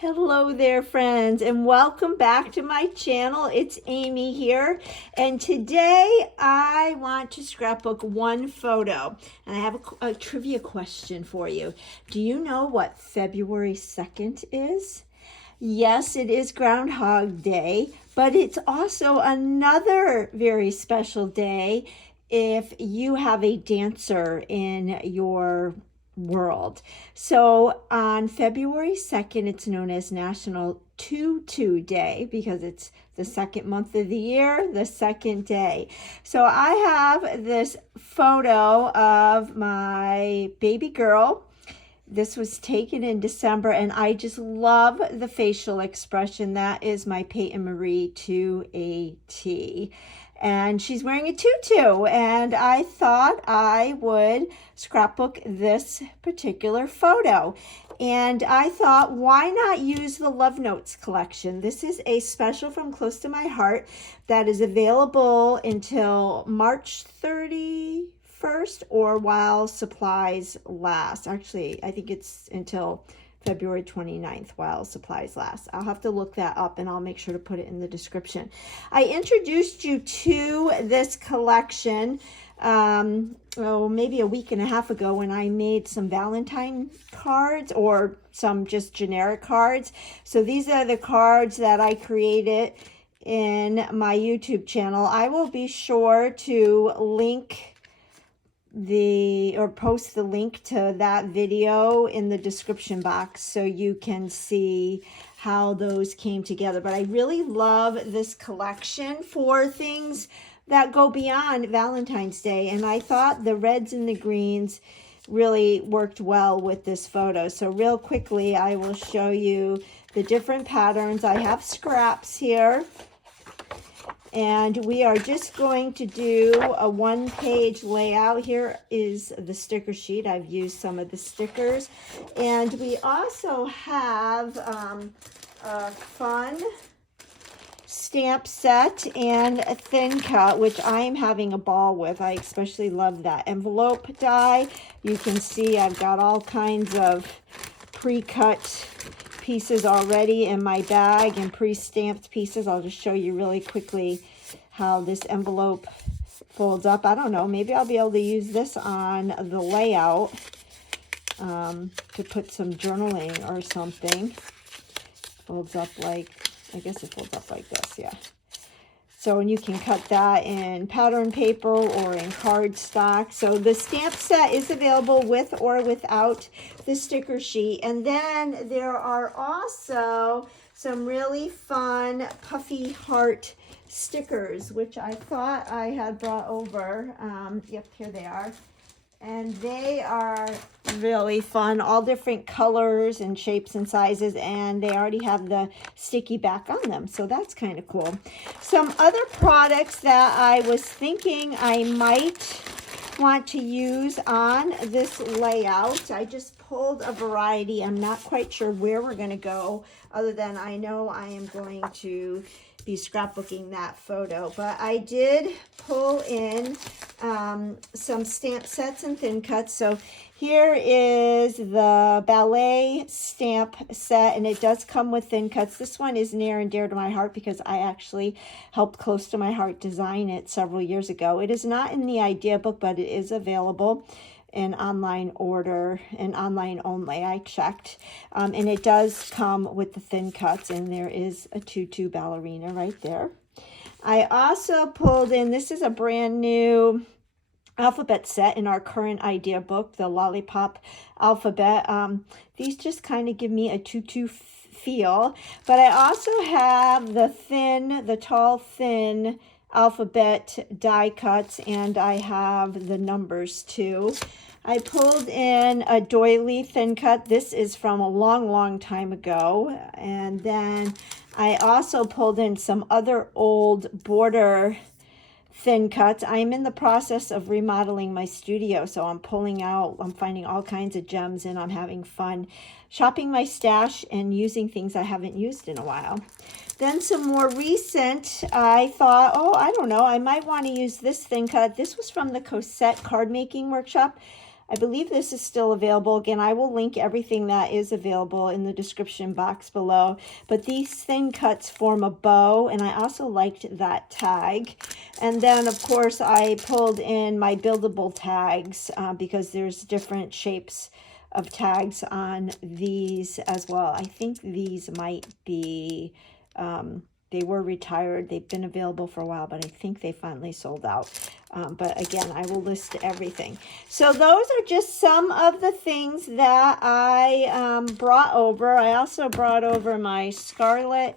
Hello there, friends, and welcome back to my channel. It's Amy here, and today I want to scrapbook one photo, and I have a trivia question for you. Do you know what February 2nd is? Yes, it is Groundhog Day, but it's also another very special day if you have a dancer in your world. So on February 2nd, it's known as National Tutu Day because it's the second month of the year, the second day. So I have this photo of my baby girl. This was taken in December, and I just love the facial expression. That is my Peyton Marie to a T. And she's wearing a tutu, and I thought I would scrapbook this particular photo. And I thought, why not use the Love Notes collection? This is a special from Close to My Heart that is available until March 31st or while supplies last. Actually, I think it's until February 29th while supplies last. I'll have to look that up, and I'll make sure to put it in the description. I introduced you to this collection maybe a week and a half ago when I made some Valentine cards or some just generic cards. So these are the cards that I created in my YouTube channel. I will be sure to post the link to that video in the description box so you can see how those came together. But I really love this collection for things that go beyond Valentine's Day, and I thought the reds and the greens really worked well with this photo. So real quickly, I will show you the different patterns. I have scraps here, and we are just going to do a one-page layout. Here is the sticker sheet. I've used some of the stickers. And we also have a fun stamp set and a thin cut, which I am having a ball with. I especially love that envelope die. You can see I've got all kinds of pre-cut pieces already in my bag and pre-stamped pieces. I'll just show you really quickly how this envelope folds up. I don't know, maybe I'll be able to use this on the layout to put some journaling or something. Folds up like, I guess it folds up like this, yeah. So, and you can cut that in pattern paper or in cardstock. So the stamp set is available with or without the sticker sheet. And then there are also some really fun puffy heart stickers, which I thought I had brought over. Yep, here they are. And they are really fun, all different colors and shapes and sizes, and they already have the sticky back on them, so that's kind of cool. Some other products that I was thinking I might want to use on this layout. I just pulled a variety. I'm not quite sure where we're going to go, other than I know I am going to be scrapbooking that photo. But I did pull in some stamp sets and thin cuts. So here is the ballet stamp set, and it does come with thin cuts. This one is near and dear to my heart because I actually helped Close to My Heart design it several years ago. It is not in the idea book, but it is available in online order and online only. I checked, and it does come with the thin cuts, and there is a tutu ballerina right there. I also pulled in, this is a brand new alphabet set in our current idea book, the Lollipop Alphabet. These just kind of give me a tutu feel, but I also have the tall thin alphabet die cuts, and I have the numbers too. I pulled in a Doily Thin Cut. This is from a long time ago. And then I also pulled in some other old border thin cuts. I'm in the process of remodeling my studio, so I'm finding all kinds of gems, and I'm having fun shopping my stash and using things I haven't used in a while. Then some more recent, I thought, oh, I don't know, I might want to use this thin cut. This was from the Cosset Cardmaking workshop. I believe this is still available. Again, I will link everything that is available in the description box below. But these thin cuts form a bow, and I also liked that tag. And then, of course, I pulled in my buildable tags because there's different shapes of tags on these as well. I think these might be, they were retired. They've been available for a while, but I think they finally sold out. But again, I will list everything. So those are just some of the things that I brought over. I also brought over my Scarlet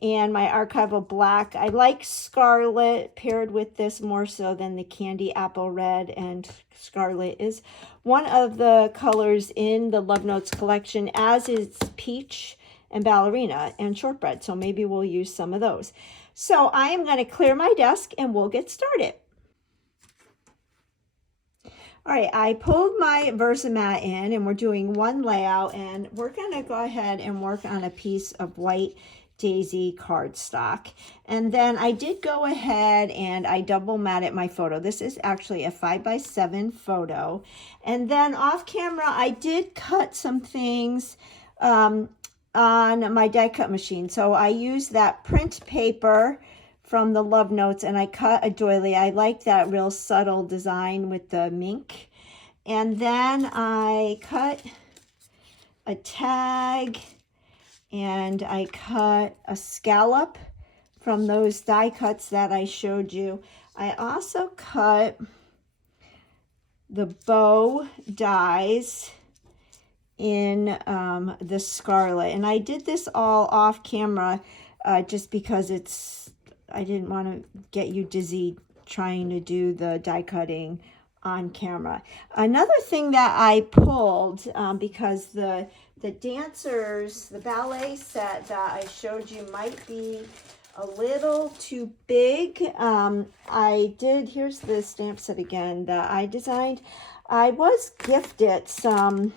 and my Archival Black. I like Scarlet paired with this more so than the Candy Apple Red, and Scarlet is one of the colors in the Love Notes collection, as is Peach and Ballerina and Shortbread. So maybe we'll use some of those. So I am going to clear my desk and we'll get started. All right, I pulled my VersaMat in and we're doing one layout, and we're going to go ahead and work on a piece of white daisy cardstock. And then I did go ahead and I double matted my photo. This is actually a 5x7 photo. And then off camera, I did cut some things on my die cut machine. So I used that print paper from the Love Notes and I cut a doily. I like that real subtle design with the mink. And then I cut a tag, and I cut a scallop from those die cuts that I showed you. I also cut the bow dies in the Scarlet. And I did this all off camera just because I didn't want to get you dizzy trying to do the die cutting on camera. Another thing that I pulled, because the dancers, the ballet set that I showed you might be a little too big. Here's the stamp set again that I designed. I was gifted some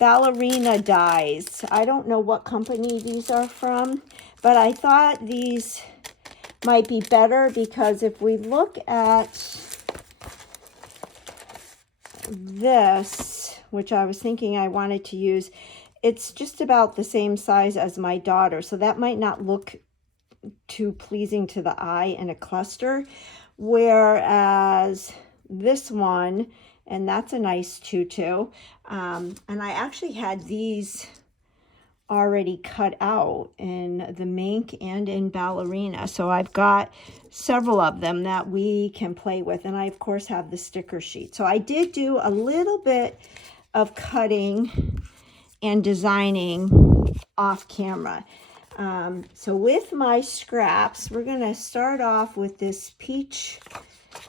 ballerina dies. I don't know what company these are from, but I thought these might be better because if we look at this, which I was thinking I wanted to use, it's just about the same size as my daughter, so that might not look too pleasing to the eye in a cluster, whereas this one, and that's a nice tutu, and I actually had these already cut out in the mink and in ballerina, so I've got several of them that we can play with. And I of course have the sticker sheet, so I did do a little bit of cutting and designing off camera. So with my scraps, we're going to start off with this peach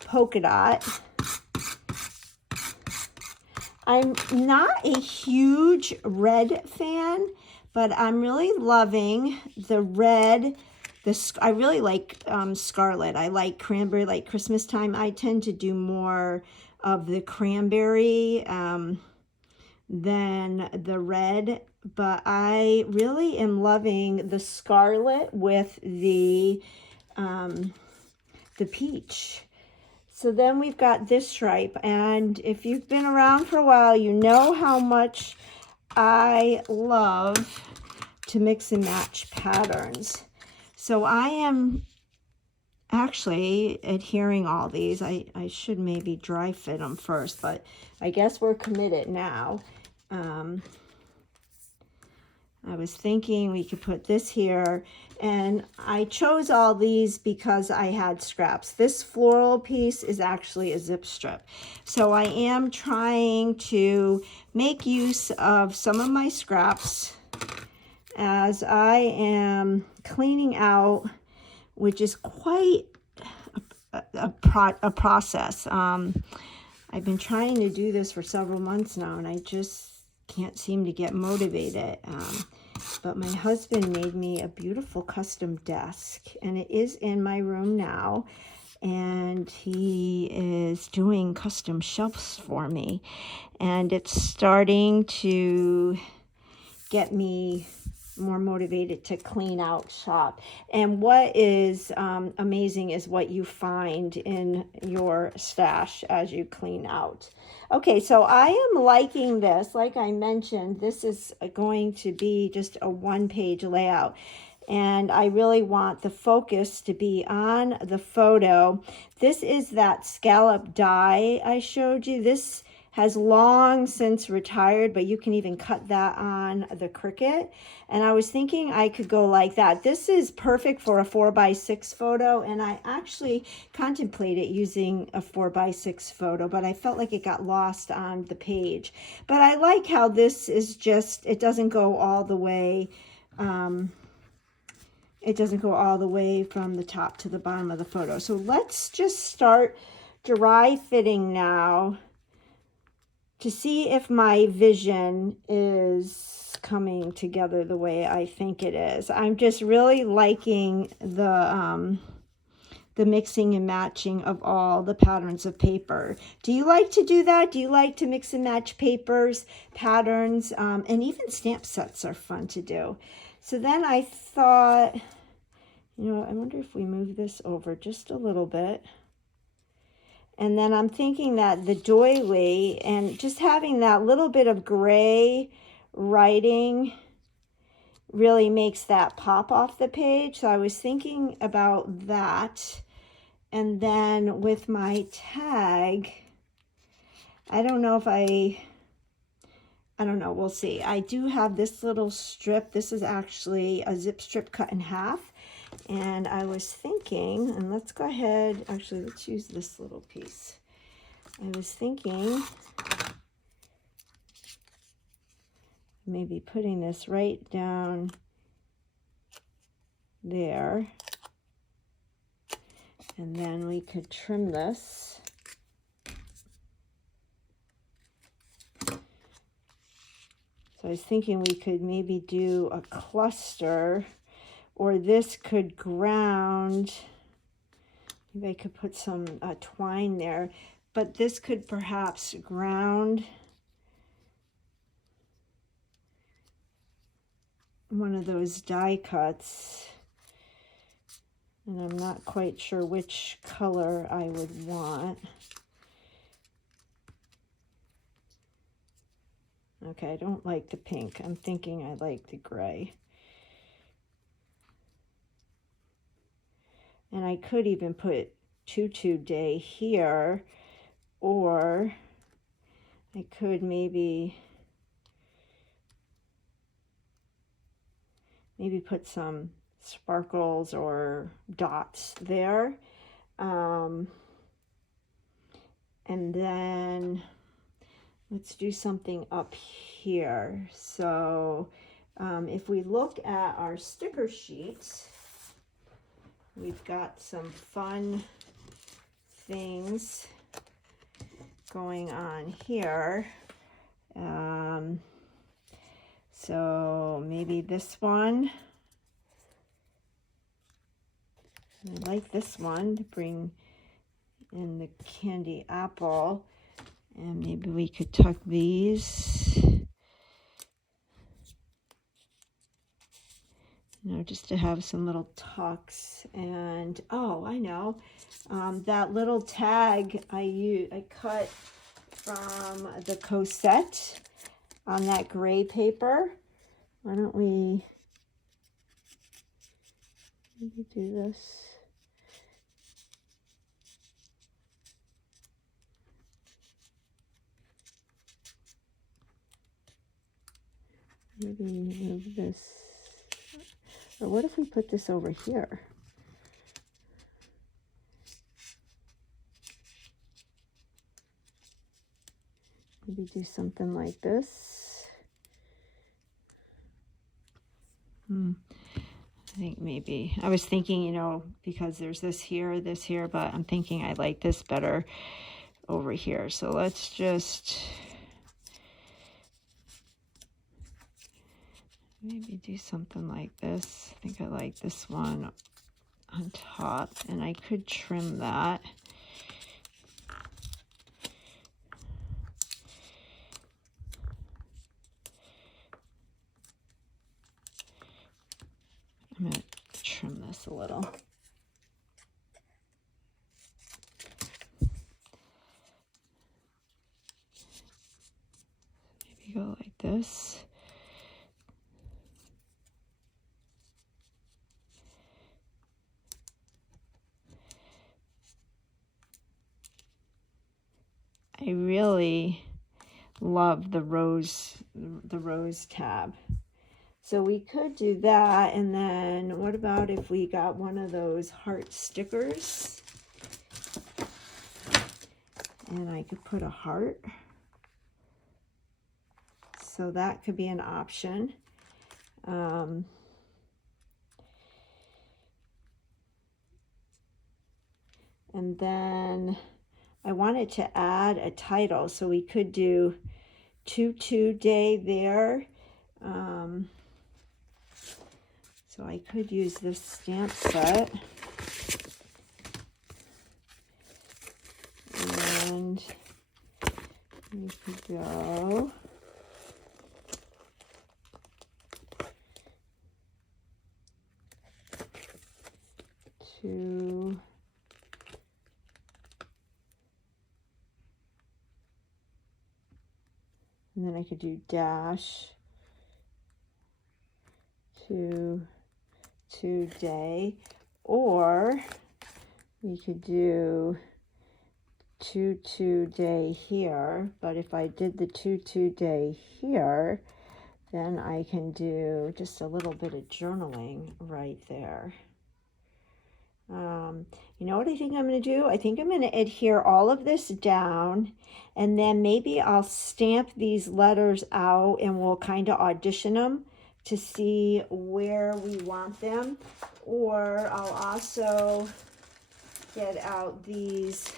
polka dot. I'm not a huge red fan, but I'm really loving the red. I really like Scarlet. I like cranberry, like Christmas time. I tend to do more of the cranberry than the red, but I really am loving the Scarlet with the peach. So then we've got this stripe, and if you've been around for a while, you know how much I love to mix and match patterns. So I am actually adhering all these. I should maybe dry fit them first, but I guess we're committed now. I was thinking we could put this here, and I chose all these because I had scraps. This floral piece is actually a zip strip. So I am trying to make use of some of my scraps as I am cleaning out, which is quite a process. I've been trying to do this for several months now, and I just can't seem to get motivated. But my husband made me a beautiful custom desk, and it is in my room now, and he is doing custom shelves for me, and it's starting to get me more motivated to clean out shop. And what is amazing is what you find in your stash as you clean out. Okay, so I am liking this. Like I mentioned, this is going to be just a one-page layout. And I really want the focus to be on the photo. This is that scallop die I showed you. This has long since retired, but you can even cut that on the Cricut. And I was thinking I could go like that. This is perfect for a 4x6 photo, and I actually contemplated using a 4x6 photo, but I felt like it got lost on the page. But I like how this is just, it doesn't go all the way, it doesn't go all the way from the top to the bottom of the photo. So let's just start dry fitting now to see if my vision is coming together the way I think it is. I'm just really liking the mixing and matching of all the patterns of paper. Do you like to do that? Do you like to mix and match papers, patterns, and even stamp sets are fun to do. So then I thought, you know, I wonder if we move this over just a little bit. And then I'm thinking that the doily and just having that little bit of gray writing really makes that pop off the page. So I was thinking about that. And then with my tag, I don't know if I don't know, we'll see. I do have this little strip. This is actually a zip strip cut in half. And I was thinking, and let's go ahead, actually, let's use this little piece. I was thinking maybe putting this right down there. And then we could trim this. So I was thinking we could maybe do a cluster, or this could ground. Maybe I could put some twine there, but this could perhaps ground one of those die cuts. And I'm not quite sure which color I would want. Okay, I don't like the pink. I'm thinking I like the gray. And I could even put Tutu Day here, or I could maybe put some sparkles or dots there. And then let's do something up here. So if we look at our sticker sheets, we've got some fun things going on here. So maybe this one. I like this one to bring in the candy apple. And maybe we could tuck these, you know, just to have some little tucks. And oh, I know, that little tag I cut from the Cosset on that gray paper. Why don't we maybe do this? Maybe move this, or what if we put this over here? Maybe do something like this. I think maybe, I was thinking, you know, because there's this here, but I'm thinking I like this better over here. So let's just maybe do something like this. I think I like this one on top, and I could trim that. I'm going to trim this a little. Maybe go like this. I really love the rose tab. So we could do that, and then what about if we got one of those heart stickers? And I could put a heart. So that could be an option. And then I wanted to add a title, so we could do Tutu Day there. So I could use this stamp set. And we could go to and then I could do dash to today, or we could do Tutu Day here. But if I did the Tutu Day here, then I can do just a little bit of journaling right there. You know what I think I'm going to do? I think I'm going to adhere all of this down, and then maybe I'll stamp these letters out and we'll kind of audition them to see where we want them. Or I'll also get out these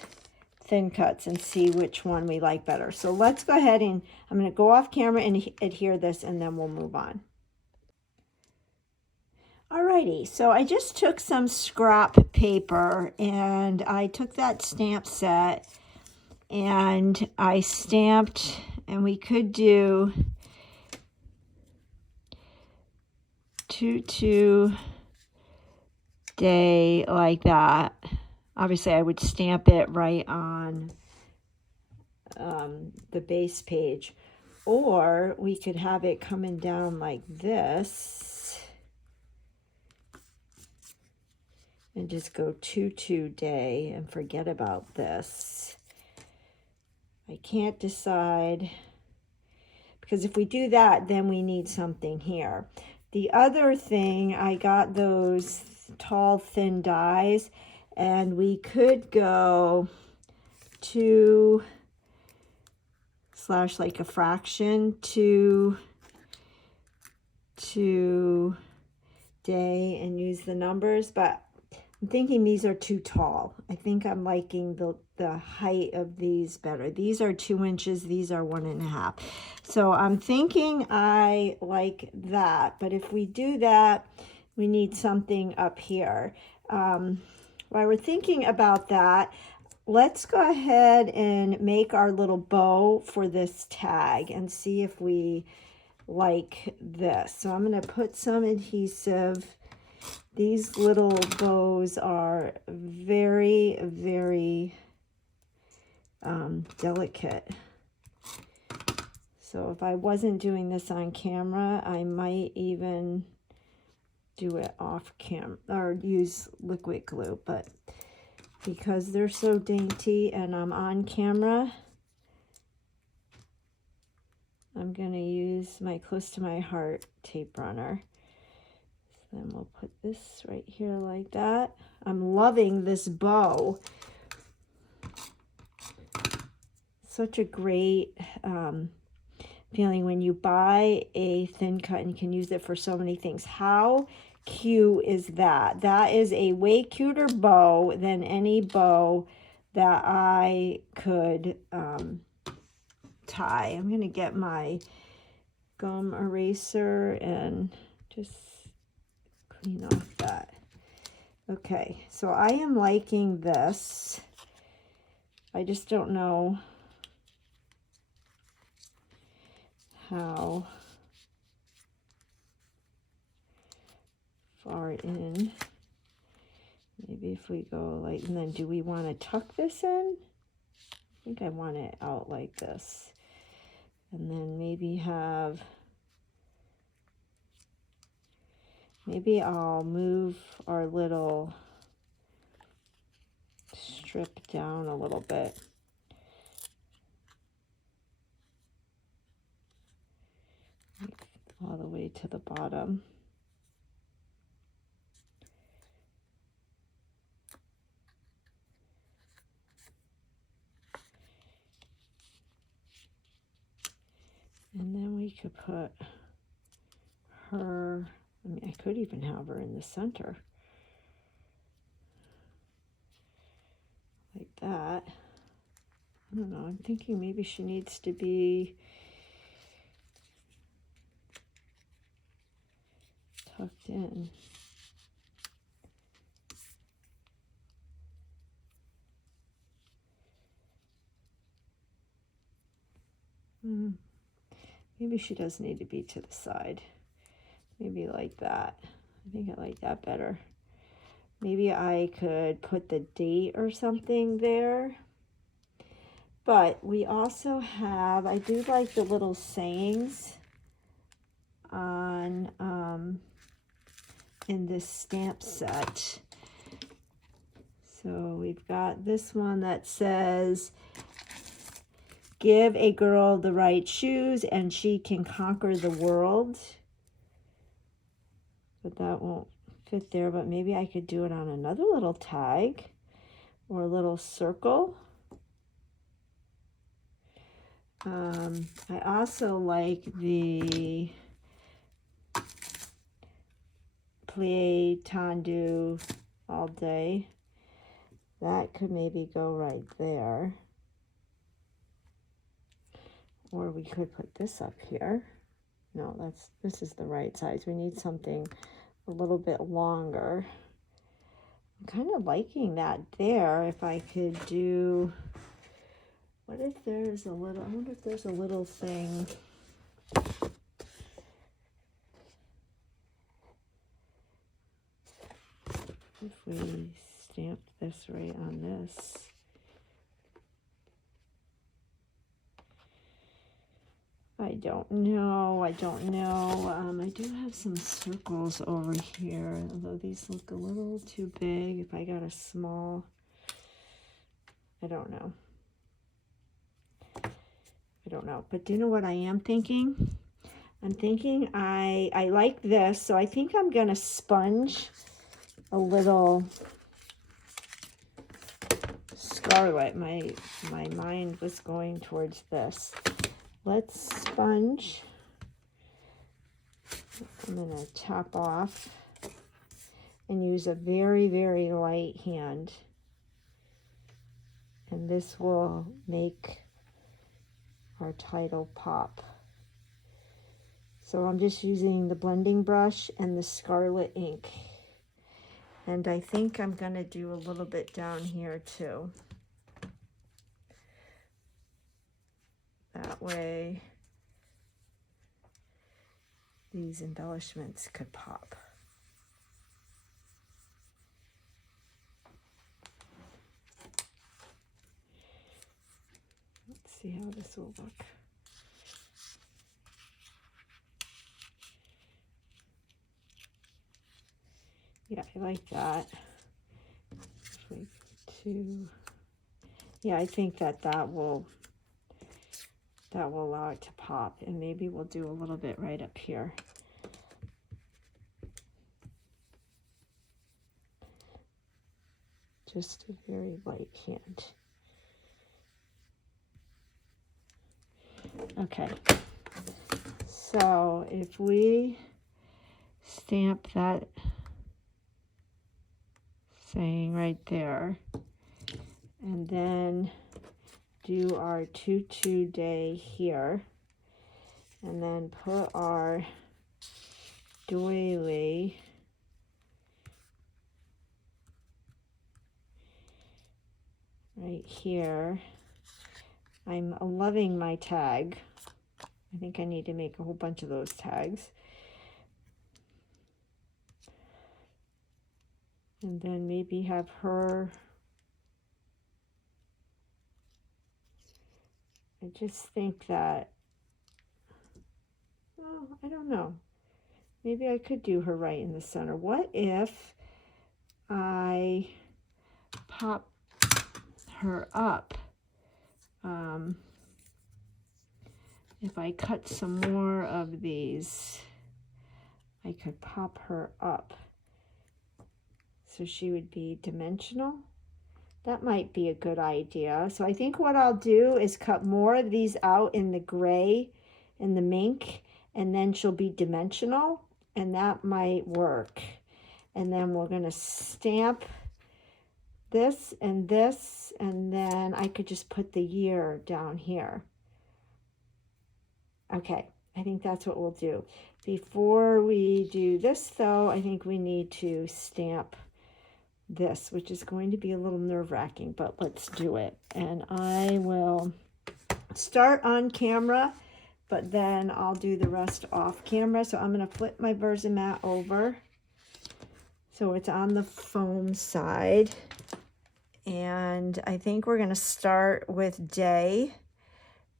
thin cuts and see which one we like better. So let's go ahead and I'm going to go off camera and adhere this, and then we'll move on. Alrighty, so I just took some scrap paper and I took that stamp set and I stamped, and we could do Tutu Day like that. Obviously, I would stamp it right on the base page, or we could have it coming down like this and just go Tutu Day and forget about this. I can't decide, because if we do that, then we need something here. The other thing, I got those tall, thin dies, and we could go 2 / like a fraction, 2 day, and use the numbers, but I'm thinking these are too tall. I think I'm liking the height of these better. These are 2 inches, these are 1.5. So I'm thinking I like that, but if we do that, we need something up here. While we're thinking about that, let's go ahead and make our little bow for this tag and see if we like this. So I'm going to put some adhesive. These little bows are very, very delicate. So if I wasn't doing this on camera, I might even do it off camera or use liquid glue, but because they're so dainty and I'm on camera, I'm going to use my close to my heart tape runner. So then we'll put this right here like that. I'm loving this bow. Such a great feeling when you buy a thin cut and you can use it for so many things. How cute is that? That is a way cuter bow than any bow that I could tie. I'm going to get my gum eraser and just clean off that. Okay, so I am liking this. I just don't know how far in. Maybe if we go like, and then do we want to tuck this in? I think I want it out like this. And then maybe maybe I'll move our little strip down a little bit. All the way to the bottom. And then we could put her, I mean, I could even have her in the center. Like that. I don't know, I'm thinking maybe she needs to be tucked in. Maybe she does need to be to the side. Maybe like that. I think I like that better. Maybe I could put the date or something there. But we also have, I do like the little sayings on in this stamp set. So we've got this one that says, give a girl the right shoes and she can conquer the world. But that won't fit there, but maybe I could do it on another little tag or a little circle. I also like the plie tendu all day. That could maybe go right there. Or we could put this up here. No, this is the right size. We need something a little bit longer. I'm kind of liking that there. If I could do, what if there's a little, I wonder if there's a little thing. If we stamp this right on this. I don't know. I do have some circles over here, although these look a little too big. If I got a small, I don't know. But do you know what I am thinking? I'm thinking I like this, so I think I'm gonna sponge a little scarlet. My mind was going towards this. Let's sponge. I'm going to tap off and use a very, very light hand. And this will make our title pop. So I'm just using the blending brush and the Scarlet ink. And I think I'm going to do a little bit down here too. That way these embellishments could pop. Let's see how this will look. Yeah, I like that. Yeah, I think that will allow it to pop, and maybe we'll do a little bit right up here. Just a very light hand. Okay, so if we stamp that saying right there, and then do our tutu day here, and then put our doily right here. I'm loving my tag. I think I need to make a whole bunch of those tags. And then maybe have her, I just think that, well, I don't know. Maybe I could do her right in the center. What if I pop her up? If I cut some more of these, I could pop her up so she would be dimensional. That might be a good idea. So I think what I'll do is cut more of these out in the gray and the mink, and then she'll be dimensional, and that might work. And then we're going to stamp this, and then I could just put the year down here. Okay, I think that's what we'll do. Before we do this, though, I think we need to stamp this, which is going to be a little nerve-wracking, but let's do it. And I will start on camera, but then I'll do the rest off camera. So I'm going to flip my VersaMat over so it's on the foam side. And I think we're going to start with day.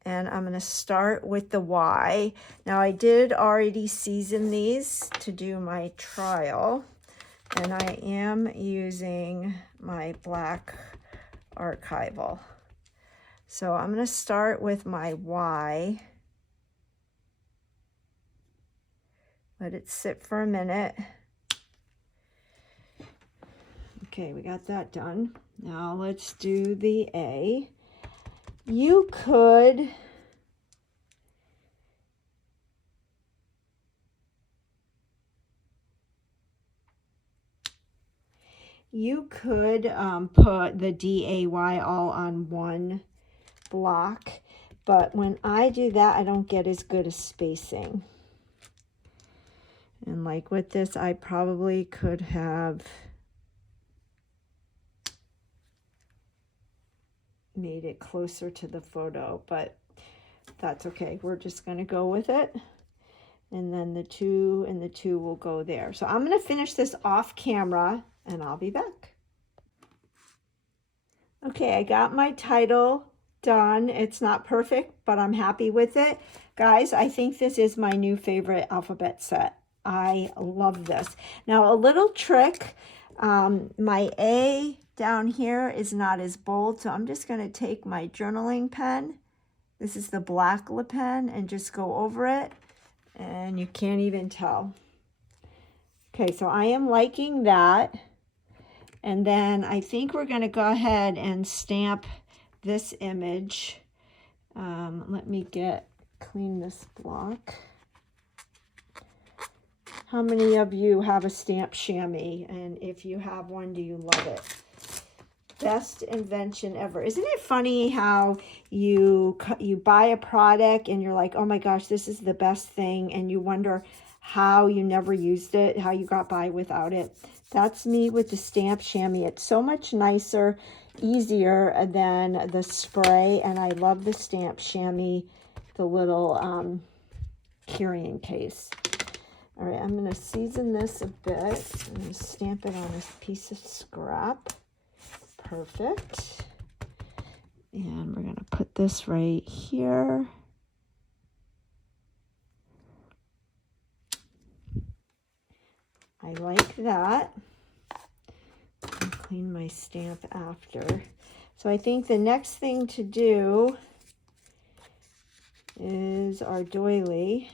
And I'm going to start with the Y. Now, I did already season these to do my trial. And I am using my black Archival. So I'm going to start with my Y. Let it sit for a minute. Okay, we got that done. Now let's do the A. You could put the DAY all on one block, but when I do that, I don't get as good a spacing. And like with this, I probably could have made it closer to the photo, but that's okay. We're just going to go with it. And then the 2 and the 2 will go there. So I'm going to finish this off camera and I'll be back. Okay, I got my title done. It's not perfect, but I'm happy with it. Guys, I think this is my new favorite alphabet set. I love this. Now, a little trick, my A down here is not as bold, so I'm just going to take my journaling pen. This is the black LePen, and just go over it, and you can't even tell. Okay, so I am liking that. And then I think we're going to go ahead and stamp this image. Let me clean this block. How many of you have a stamp chamois? And if you have one, do you love it? Best invention ever. Isn't it funny how you buy a product and you're like, oh my gosh, this is the best thing, and you wonder how you never used it, how you got by without it. That's me with the stamp chamois. It's so much nicer, easier than the spray, and I love the stamp chamois, the little carrying case. All right, I'm going to season this a bit. I'm going to stamp it on this piece of scrap. Perfect. And we're going to put this right here. I like that. I'll clean my stamp after. So I think the next thing to do is our doily.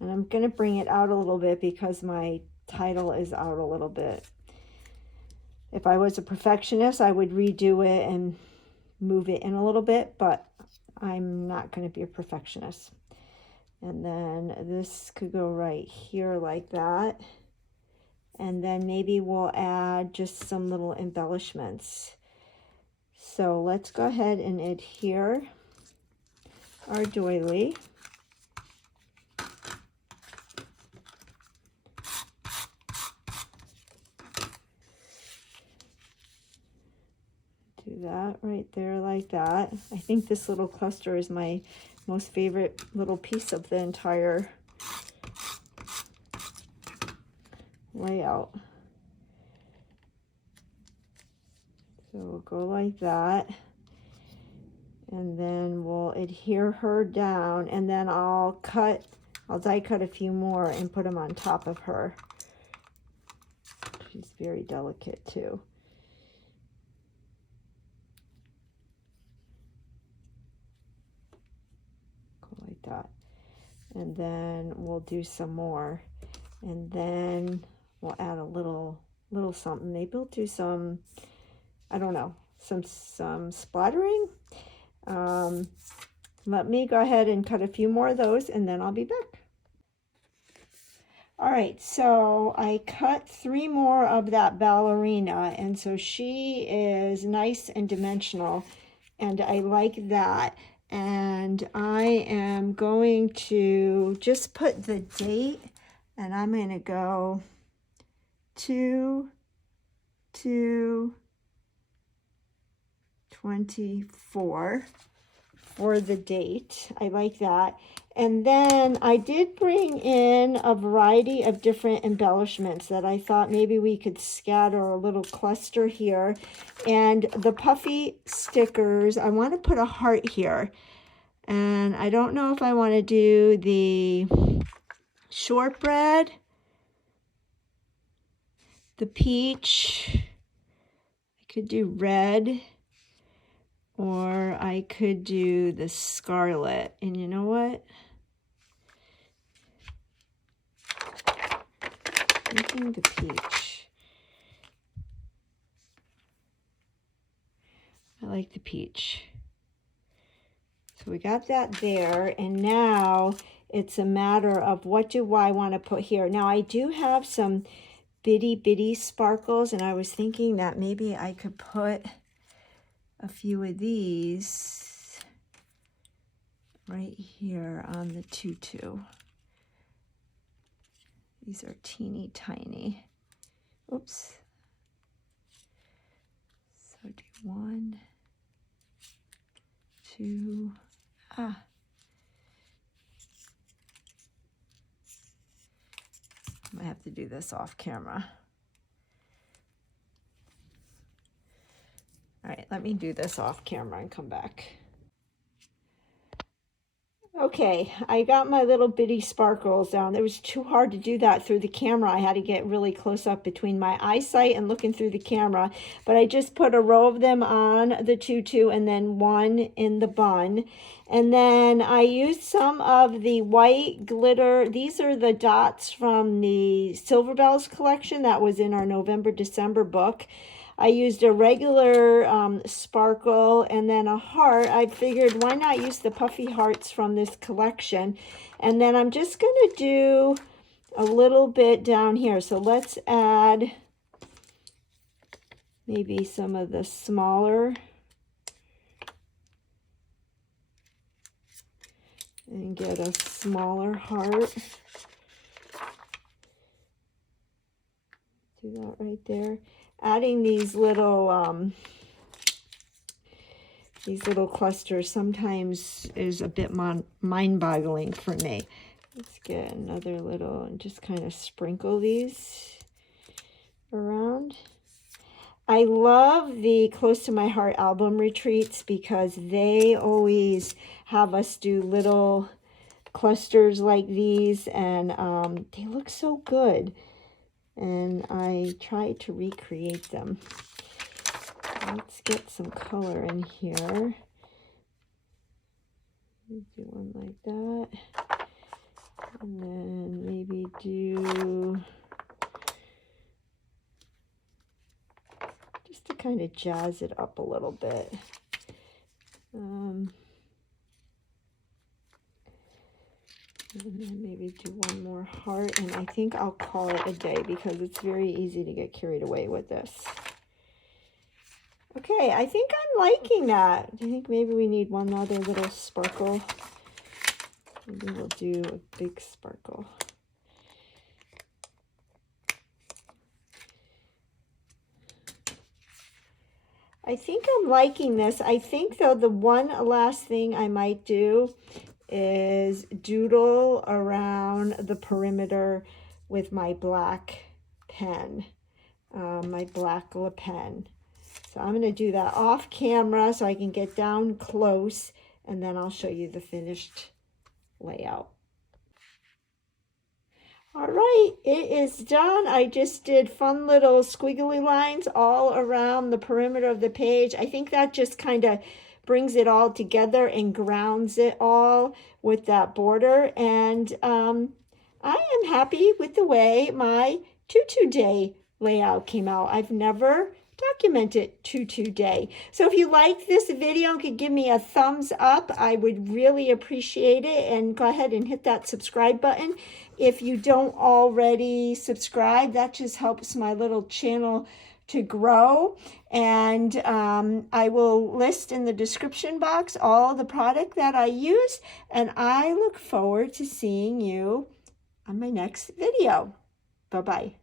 And I'm going to bring it out a little bit because my title is out a little bit. If I was a perfectionist, I would redo it and move it in a little bit, but I'm not going to be a perfectionist. And then this could go right here like that. And then maybe we'll add just some little embellishments. So let's go ahead and adhere our doily. Do that right there like that. I think this little cluster is my most favorite little piece of the entire layout. So we'll go like that. And then we'll adhere her down, and then I'll die cut a few more and put them on top of her. She's very delicate too. Go like that. And then we'll do some more. And then we'll add a little something. Maybe we'll do some, I don't know, some splattering. Let me go ahead and cut a few more of those, and then I'll be back. All right, so I cut 3 more of that ballerina, and so she is nice and dimensional, and I like that. And I am going to just put the date, and I'm going to go 2/2/24 for the date. I like that. And then I did bring in a variety of different embellishments that I thought maybe we could scatter a little cluster here. And the puffy stickers, I want to put a heart here. And I don't know if I want to do the shortbread, the peach, I could do red, or I could do the scarlet. And you know what? I'm thinking the peach. I like the peach. So we got that there, and now it's a matter of what do I want to put here. Now I do have some bitty sparkles, and I was thinking that maybe I could put a few of these right here on the tutu. These are teeny tiny. Oops. So do 1, 2, I might have to do this off camera. All right, let me do this off camera and come back. Okay, I got my little bitty sparkles down. It was too hard to do that through the camera. I had to get really close up between my eyesight and looking through the camera. But I just put a row of them on the tutu and then 1 in the bun. And then I used some of the white glitter. These are the dots from the Silver Bells collection that was in our November-December book. I used a regular sparkle and then a heart. I figured why not use the puffy hearts from this collection. And then I'm just going to do a little bit down here. So let's add maybe some of the smaller. And get a smaller heart. Do that right there. Adding these little clusters sometimes is a bit mind-boggling for me. Let's get another little and just kind of sprinkle these around. I love the Close to My Heart album retreats because they always have us do little clusters like these, and they look so good. And I tried to recreate them. Let's get some color in here. Do one like that. And then maybe do, just to kind of jazz it up a little bit. And then maybe do one more heart, and I think I'll call it a day because it's very easy to get carried away with this. Okay, I think I'm liking that. I think maybe we need one other little sparkle. Maybe we'll do a big sparkle. I think I'm liking this. I think, though, the one last thing I might do is doodle around the perimeter with my black pen, my black LePen. So I'm going to do that off camera so I can get down close, and then I'll show you the finished layout. All right, it is done. I just did fun little squiggly lines all around the perimeter of the page. I think that just kind of brings it all together and grounds it all with that border. And I am happy with the way my tutu day layout came out. I've never documented tutu day. So if you like this video, could give me a thumbs up. I would really appreciate it. And go ahead and hit that subscribe button. If you don't already subscribe, that just helps my little channel to grow. And I will list in the description box all the product that I use. And I look forward to seeing you on my next video. Bye-bye.